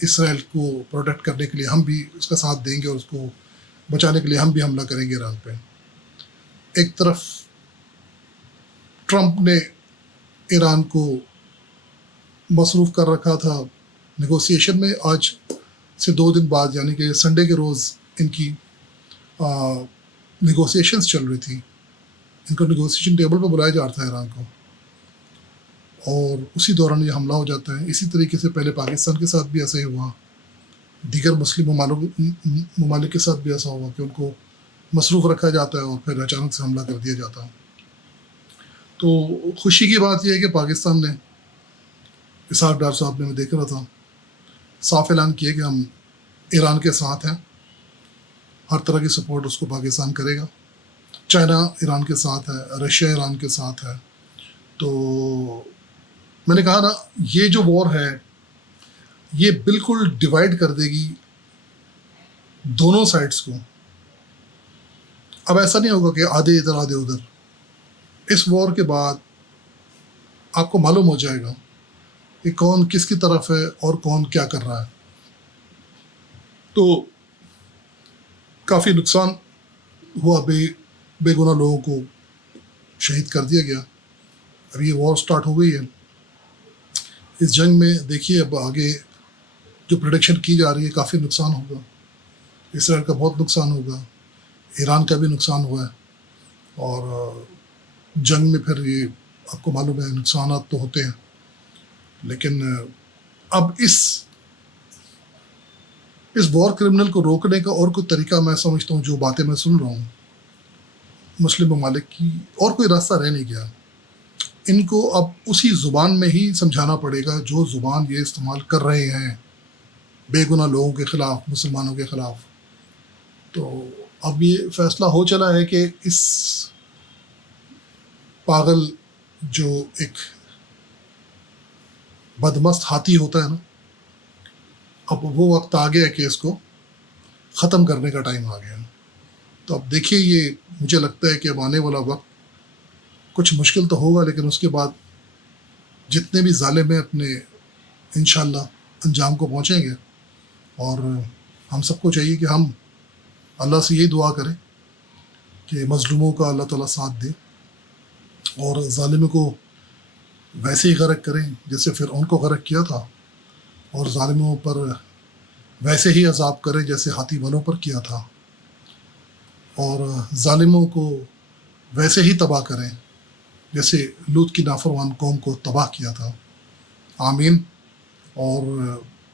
اسرائیل کو پروٹیکٹ کرنے کے لیے ہم بھی اس کا ساتھ دیں گے اور اس کو بچانے کے لیے ہم بھی حملہ کریں گے ایران پہ. ایک طرف ٹرمپ نے ایران کو مصروف کر رکھا تھا نیگوسیشن میں. آج سے 2 دن بعد یعنی کہ سنڈے کے روز ان کی نیگوسیشنز چل رہی تھی. ان کو نیگوسیشن ٹیبل پہ بلایا جا رہا تھا ایران کو, اور اسی دوران یہ حملہ ہو جاتا ہے. اسی طریقے سے پہلے پاکستان کے ساتھ بھی ایسا ہی ہوا, دیگر مسلم ممالک کے ساتھ بھی ایسا ہوا کہ ان کو مصروف رکھا جاتا ہے اور پھر اچانک سے حملہ کر دیا جاتا ہے. تو خوشی کی بات یہ ہے کہ پاکستان نے, اسحاق ڈار صاحب نے, میں دیکھ رہا تھا, صاف اعلان کیا کہ ہم ایران کے ساتھ ہیں, ہر طرح کی سپورٹ اس کو پاکستان کرے گا. چائنا ایران کے ساتھ ہے, رشیا ایران کے ساتھ ہے. تو میں نے کہا نا, یہ جو وار ہے یہ بالکل ڈیوائڈ کر دے گی دونوں سائڈس کو. اب ایسا نہیں ہوگا کہ آدھے ادھر آدھے ادھر. اس وار کے بعد آپ کو معلوم ہو جائے گا کہ کون کس کی طرف ہے اور کون کیا کر رہا ہے. تو کافی نقصان ہوا, بے گناہ لوگوں کو شہید کر دیا گیا. اب یہ وار سٹارٹ ہو گئی ہے. اس جنگ میں دیکھیے اب آگے جو پریڈکشن کی جا رہی ہے, کافی نقصان ہوگا. اسرائیل کا بہت نقصان ہوگا, ایران کا بھی نقصان ہوا ہے, اور جنگ میں پھر یہ آپ کو معلوم ہے نقصانات تو ہوتے ہیں. لیکن اب اس وار کرمنل کو روکنے کا اور کوئی طریقہ میں سمجھتا ہوں, جو باتیں میں سن رہا ہوں مسلم ممالک کی, اور کوئی راستہ رہ نہیں گیا. ان کو اب اسی زبان میں ہی سمجھانا پڑے گا جو زبان یہ استعمال کر رہے ہیں بے گناہ لوگوں کے خلاف, مسلمانوں کے خلاف. تو اب یہ فیصلہ ہو چلا ہے کہ اس پاگل جو ایک بدمست ہاتھی ہوتا ہے نا, اب وہ وقت آ گیا کہ اس کو ختم کرنے کا ٹائم آ گیا. تو اب دیکھیے, یہ مجھے لگتا ہے کہ اب آنے والا وقت کچھ مشکل تو ہوگا, لیکن اس کے بعد جتنے بھی ظالم ہیں اپنے انشاءاللہ انجام کو پہنچیں گے. اور ہم سب کو چاہیے کہ ہم اللہ سے یہی دعا کریں کہ مظلوموں کا اللہ تعالیٰ ساتھ دے, اور ظالموں کو ویسے ہی غرق کریں جیسے فرعون کو غرق کیا تھا, اور ظالموں پر ویسے ہی عذاب کریں جیسے ہاتھی والوں پر کیا تھا, اور ظالموں کو ویسے ہی تباہ کریں جیسے لوط کی نافرمان قوم کو تباہ کیا تھا. آمین. اور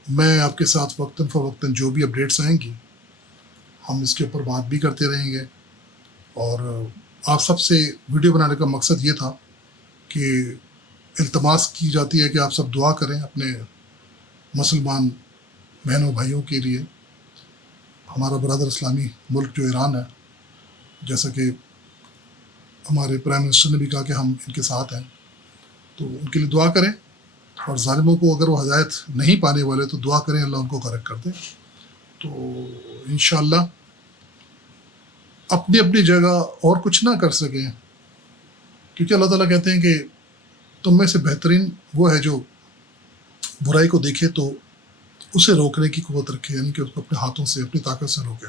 میں آپ کے ساتھ وقتاً فوقتاً جو بھی اپڈیٹس آئیں گی ہم اس کے اوپر بات بھی کرتے رہیں گے. اور آپ سب سے ویڈیو بنانے کا مقصد یہ تھا کہ التماس کی جاتی ہے کہ آپ سب دعا کریں اپنے مسلمان بہنوں بھائیوں کے لیے. ہمارا برادر اسلامی ملک جو ایران ہے, جیسا کہ ہمارے پرائم منسٹر نے بھی کہا کہ ہم ان کے ساتھ ہیں, تو ان کے لیے دعا کریں. اور ظالموں کو اگر وہ ہدایت نہیں پانے والے تو دعا کریں اللہ ان کو کریکٹ کر دے. تو انشاءاللہ اپنی اپنی جگہ اور کچھ نہ کر سکیں, کیونکہ اللہ تعالیٰ کہتے ہیں کہ تم میں سے بہترین وہ ہے جو برائی کو دیکھے تو اسے روکنے کی قوت رکھے, یعنی کہ اس کو اپنے ہاتھوں سے اپنی طاقت سے روکے.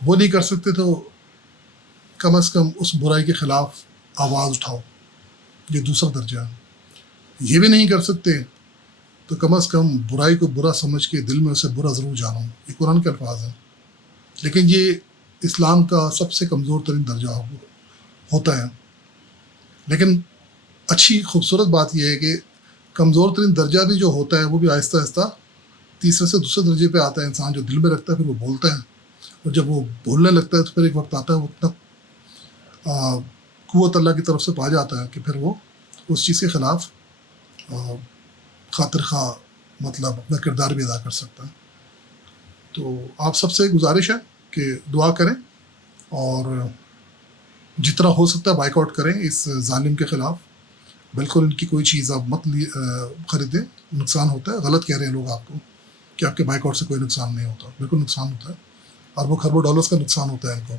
وہ نہیں کر سکتے تو کم از کم اس برائی کے خلاف آواز اٹھاؤ, یہ دوسرا درجہ ہے. یہ بھی نہیں کر سکتے تو کم از کم برائی کو برا سمجھ کے دل میں اسے برا ضرور جانو. یہ قرآن کے الفاظ ہیں, لیکن یہ اسلام کا سب سے کمزور ترین درجہ ہوتا ہے. لیکن اچھی خوبصورت بات یہ ہے کہ کمزور ترین درجہ بھی جو ہوتا ہے وہ بھی آہستہ آہستہ تیسرے سے دوسرے درجے پہ آتا ہے. انسان جو دل میں رکھتا ہے پھر وہ بولتا ہے, اور جب وہ بولنے لگتا ہے تو پھر ایک وقت آتا ہے وہ اتنا قوت اللہ کی طرف سے پا جاتا ہے کہ پھر وہ اس چیز کے خلاف خاطر خواہ مطلب اپنا کردار بھی ادا کر سکتا ہے. تو آپ سب سے گزارش ہے کہ دعا کریں, اور جتنا ہو سکتا ہے بائیک آؤٹ کریں اس ظالم کے خلاف. بالکل ان کی کوئی چیز آپ مت خریدیں, نقصان ہوتا ہے. غلط کہہ رہے ہیں لوگ آپ کو کہ آپ کے بائیک آؤٹ سے کوئی نقصان نہیں ہوتا, بالکل نقصان ہوتا ہے. اربوں خربوں ڈالرز کا نقصان ہوتا ہے ان کو,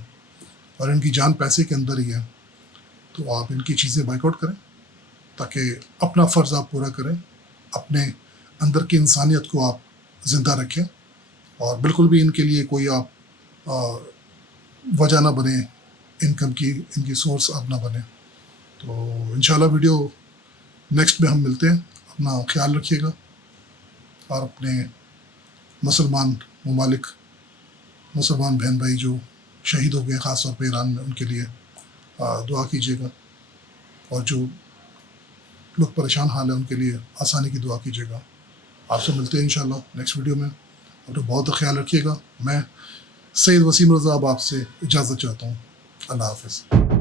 اور ان کی جان پیسے کے اندر ہی ہے. تو آپ ان کی چیزیں بائیک آؤٹ کریں تاکہ اپنا فرض آپ پورا کریں, اپنے اندر کی انسانیت کو آپ زندہ رکھیں اور بالکل بھی ان کے لیے کوئی آپ وجہ نہ بنے، انکم کی ان کی سورس آپ نہ بنے. تو انشاءاللہ ویڈیو نیکسٹ میں ہم ملتے ہیں. اپنا خیال رکھیے گا اور اپنے مسلمان ممالک، مسلمان بہن بھائی جو شہید ہو گئے خاص طور پہ ایران میں، ان کے لیے دعا کیجیے گا، اور جو لوگ پریشان حال ہیں ان کے لیے آسانی کی دعا کیجیے گا. آپ سے ملتے ہیں انشاءاللہ نیکسٹ ویڈیو میں. اپنا بہت خیال رکھیے گا. میں سید وسیم رضا اب آپ سے اجازت چاہتا ہوں. اللہ حافظ.